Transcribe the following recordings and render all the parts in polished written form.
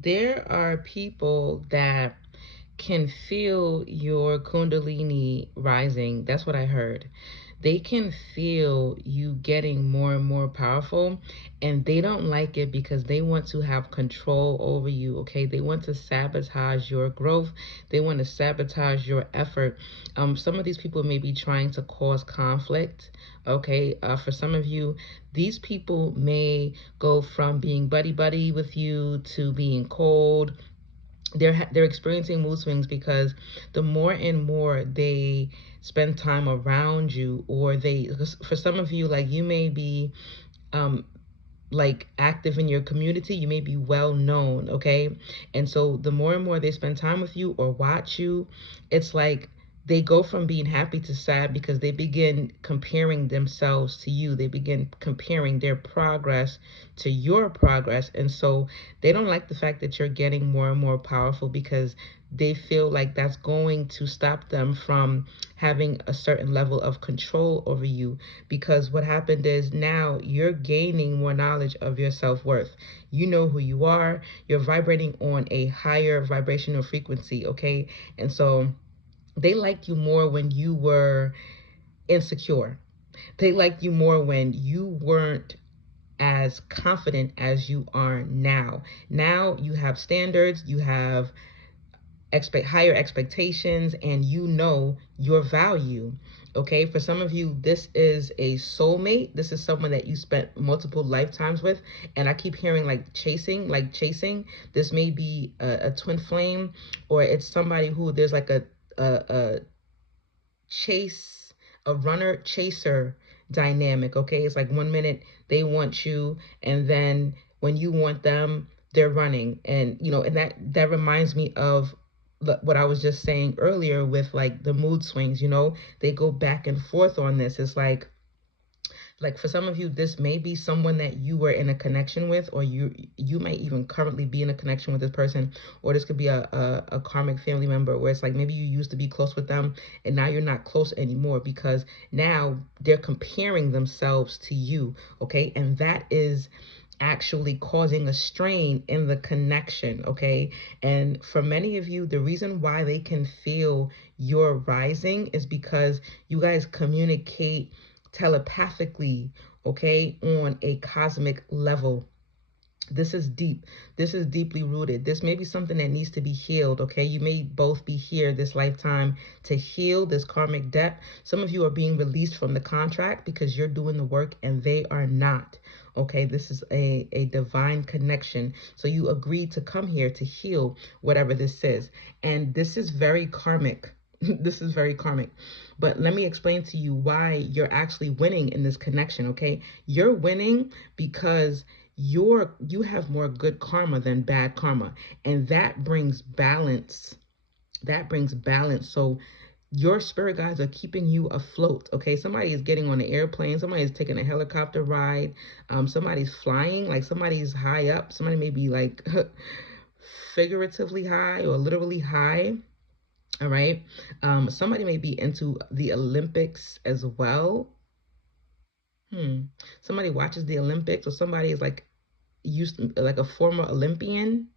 There are people that can feel your kundalini rising. That's what I heard. They can feel you getting more and more powerful, and they don't like it because they want to have control over you. Okay, they want to sabotage your growth. They want to sabotage your effort. Some of these people may be trying to cause conflict. Okay, for some of you, these people may go from being buddy buddy with you to being cold. They're experiencing mood swings because the more and more they spend time around you, or they, for some of you, like, you may be um like active in your community, you may be well known, okay? And so the more and more they spend time with you or watch you, it's like they go from being happy to sad because they begin comparing themselves to you. They begin comparing their progress to your progress. And so they don't like the fact that you're getting more and more powerful because they feel like that's going to stop them from having a certain level of control over you. Because what happened is now you're gaining more knowledge of your self-worth. You know who you are. You're vibrating on a higher vibrational frequency, okay? And so they liked you more when you were insecure. They liked you more when you weren't as confident as you are now. Now you have standards, you have higher expectations, and you know your value. Okay, for some of you, this is a soulmate. This is someone that you spent multiple lifetimes with. And I keep hearing like chasing. This may be a twin flame, or it's somebody who there's like a chase, a runner chaser dynamic. Okay, it's like one minute they want you, and then when you want them, they're running. And and that reminds me of what I was just saying earlier with like the mood swings. They go back and forth on this. It's like for some of you, this may be someone that you were in a connection with, or you might even currently be in a connection with this person, or this could be a karmic family member where it's like maybe you used to be close with them and now you're not close anymore because now they're comparing themselves to you. Okay, and that is actually causing a strain in the connection. Okay, and for many of you, the reason why they can feel your rising is because you guys communicate telepathically, okay, on a cosmic level. This is deep. This is deeply rooted. This may be something that needs to be healed, okay? You may both be here this lifetime to heal this karmic debt. Some of you are being released from the contract because you're doing the work and they are not, okay? This is a divine connection. So you agreed to come here to heal whatever this is. And this is very karmic. This is very karmic. But let me explain to you why you're actually winning in this connection, okay? You're winning because you have more good karma than bad karma, and that brings balance. That brings balance. So your spirit guides are keeping you afloat. Okay, somebody is getting on an airplane, somebody is taking a helicopter ride, somebody's flying, like somebody's high up, somebody may be like figuratively high or literally high. All right, somebody may be into the Olympics as well. Somebody watches the Olympics, or somebody is like like a former Olympian,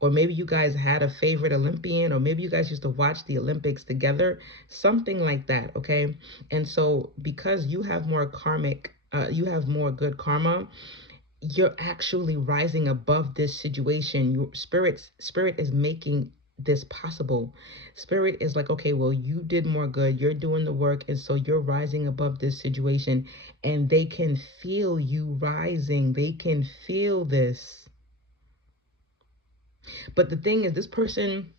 or maybe you guys had a favorite Olympian, or maybe you guys used to watch the Olympics together, something like that. Okay, and so because you have more karmic, you have more good karma, you're actually rising above this situation. Your spirit is making this possible. Spirit is like, okay, well, you did more good, you're doing the work, and so you're rising above this situation, and they can feel you rising. They can feel this. But the thing is, this person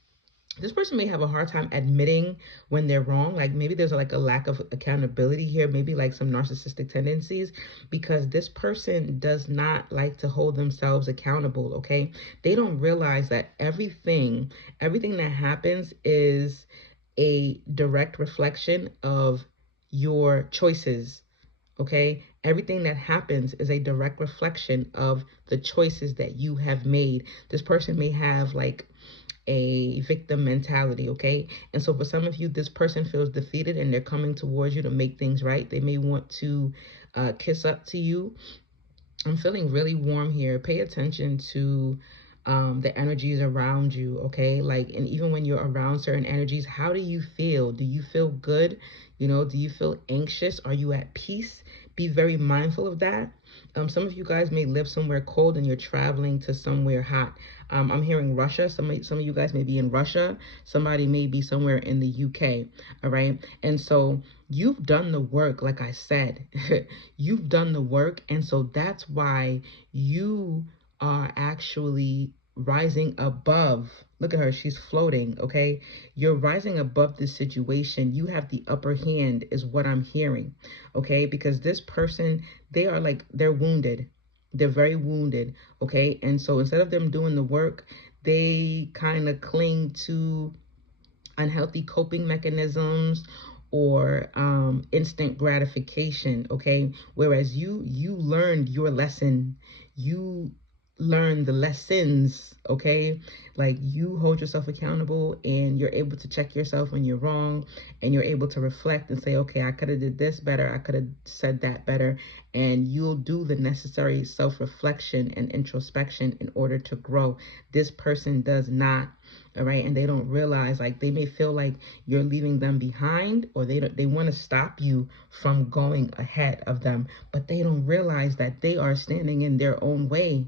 may have a hard time admitting when they're wrong. Like maybe there's like a lack of accountability here, maybe like some narcissistic tendencies, because this person does not like to hold themselves accountable. Okay, they don't realize that everything that happens is a direct reflection of your choices. Okay, everything that happens is a direct reflection of the choices that you have made. This person may have like a victim mentality, okay? And so for some of you, this person feels defeated and they're coming towards you to make things right. They may want to kiss up to you. I'm feeling really warm here. Pay attention to the energies around you, okay? Like, and even when you're around certain energies, how do you feel? Do you feel good? You know, do you feel anxious? Are you at peace? Be very mindful of that. Some of you guys may live somewhere cold and you're traveling to somewhere hot. I'm hearing Russia. Some of you guys may be in Russia. Somebody may be somewhere in the UK. All right. And so you've done the work, like I said. You've done the work. And so that's why you are actually rising above. Look at her, she's floating, okay? You're rising above this situation. You have the upper hand is what I'm hearing, okay? Because this person, they're wounded. They're very wounded, okay? And so instead of them doing the work, they kind of cling to unhealthy coping mechanisms or instant gratification, okay? Whereas you learned your lesson. You learn the lessons, okay? Like, you hold yourself accountable and you're able to check yourself when you're wrong, and you're able to reflect and say, okay, I could have did this better, I could have said that better, and you'll do the necessary self-reflection and introspection in order to grow. This person does not. All right, and they don't realize, like, they may feel like you're leaving them behind, or they want to stop you from going ahead of them, but they don't realize that they are standing in their own way.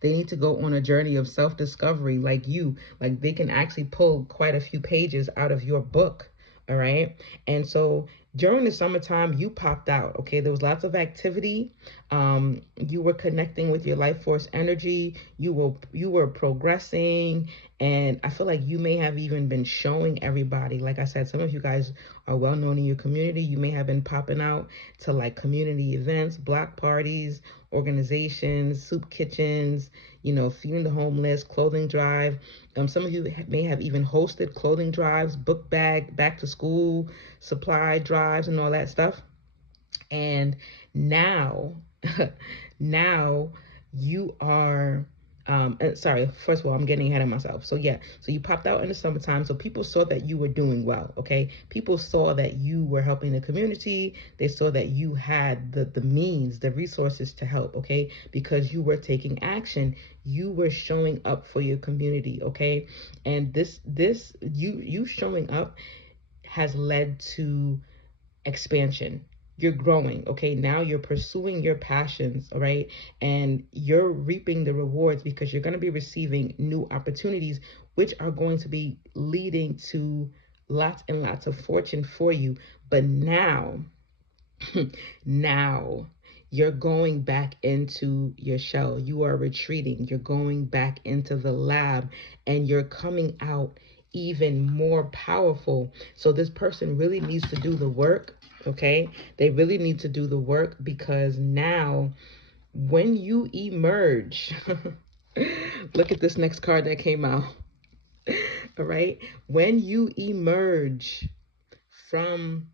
They need to go on a journey of self-discovery, like you. Like, they can actually pull quite a few pages out of your book. All right. And so during the summertime, you popped out. Okay. There was lots of activity. You were connecting with your life force energy. You were progressing. And I feel like you may have even been showing everybody. Like I said, some of you guys are well known in your community. You may have been popping out to like community events, block parties, organizations, soup kitchens, you know, feeding the homeless, clothing drive. Some of you may have even hosted clothing drives, book bag, back to school, supply drives, and all that stuff. And now, now you are, sorry, first of all, I'm getting ahead of myself. So yeah, so you popped out in the summertime. So people saw that you were doing well, okay? People saw that you were helping the community. They saw that you had the means, the resources to help, okay? Because you were taking action. You were showing up for your community, okay? And you showing up has led to expansion. You're growing, okay? Now you're pursuing your passions, all right? And you're reaping the rewards because you're going to be receiving new opportunities, which are going to be leading to lots and lots of fortune for you. But now, now you're going back into your shell. You are retreating. You're going back into the lab, and you're coming out even more powerful. So this person really needs to do the work, okay? They really need to do the work, because now when you emerge, look at this next card that came out. All right? When you emerge from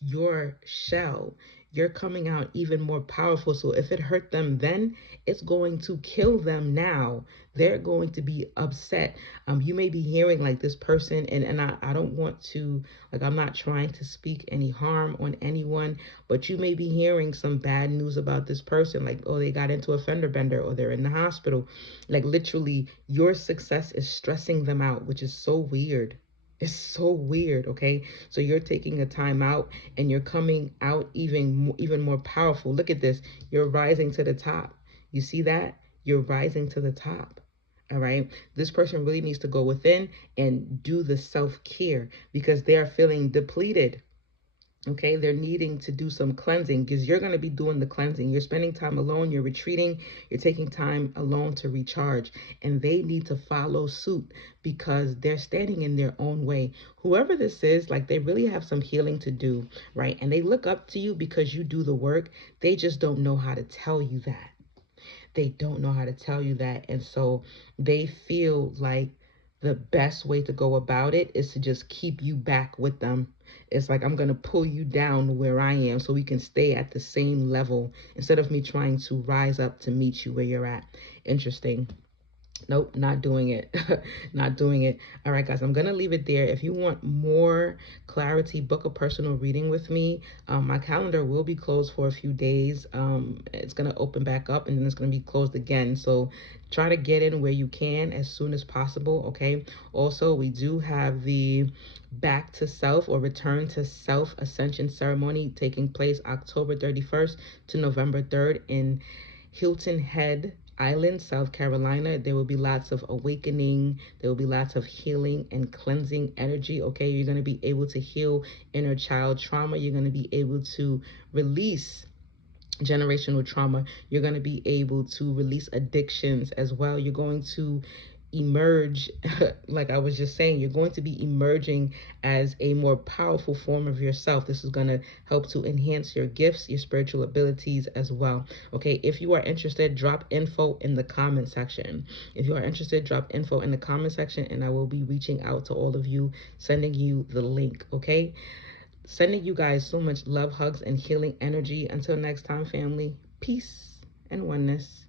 your shell, you're coming out even more powerful. So if it hurt them then, it's going to kill them now. They're going to be upset. You may be hearing like this person, and I don't want to, like, I'm not trying to speak any harm on anyone, but you may be hearing some bad news about this person, like, oh, they got into a fender bender, or they're in the hospital. Like, literally, your success is stressing them out, which is so weird. It's so weird, okay? So you're taking a time out, and you're coming out even more powerful. Look at this. You're rising to the top. You see that? You're rising to the top. All right. This person really needs to go within and do the self-care, because they are feeling depleted. Okay, they're needing to do some cleansing, because you're going to be doing the cleansing. You're spending time alone, you're retreating, you're taking time alone to recharge, and they need to follow suit because they're standing in their own way. Whoever this is, like, they really have some healing to do, right? And they look up to you because you do the work. They just don't know how to tell you that. They don't know how to tell you that. And so they feel like the best way to go about it is to just keep you back with them. It's like, I'm going to pull you down where I am so we can stay at the same level, instead of me trying to rise up to meet you where you're at. Interesting. Nope, not doing it. Not doing it. All right, guys, I'm going to leave it there. If you want more clarity, book a personal reading with me. My calendar will be closed for a few days. It's going to open back up and then it's going to be closed again. So try to get in where you can as soon as possible, okay? Also, we do have the Back to Self or Return to Self Ascension ceremony taking place October 31st to November 3rd in Hilton Head Island, South Carolina. There will be lots of awakening. There will be lots of healing and cleansing energy. Okay, you're going to be able to heal inner child trauma. You're going to be able to release generational trauma. You're going to be able to release addictions as well. You're going to emerge, like I was just saying, you're going to be emerging as a more powerful form of yourself. This is going to help to enhance your gifts, your spiritual abilities as well. Okay, if you are interested, drop info in the comment section. If you are interested, drop info in the comment section and I will be reaching out to all of you, sending you the link. Okay, sending you guys so much love, hugs, and healing energy. Until next time, family, peace and oneness.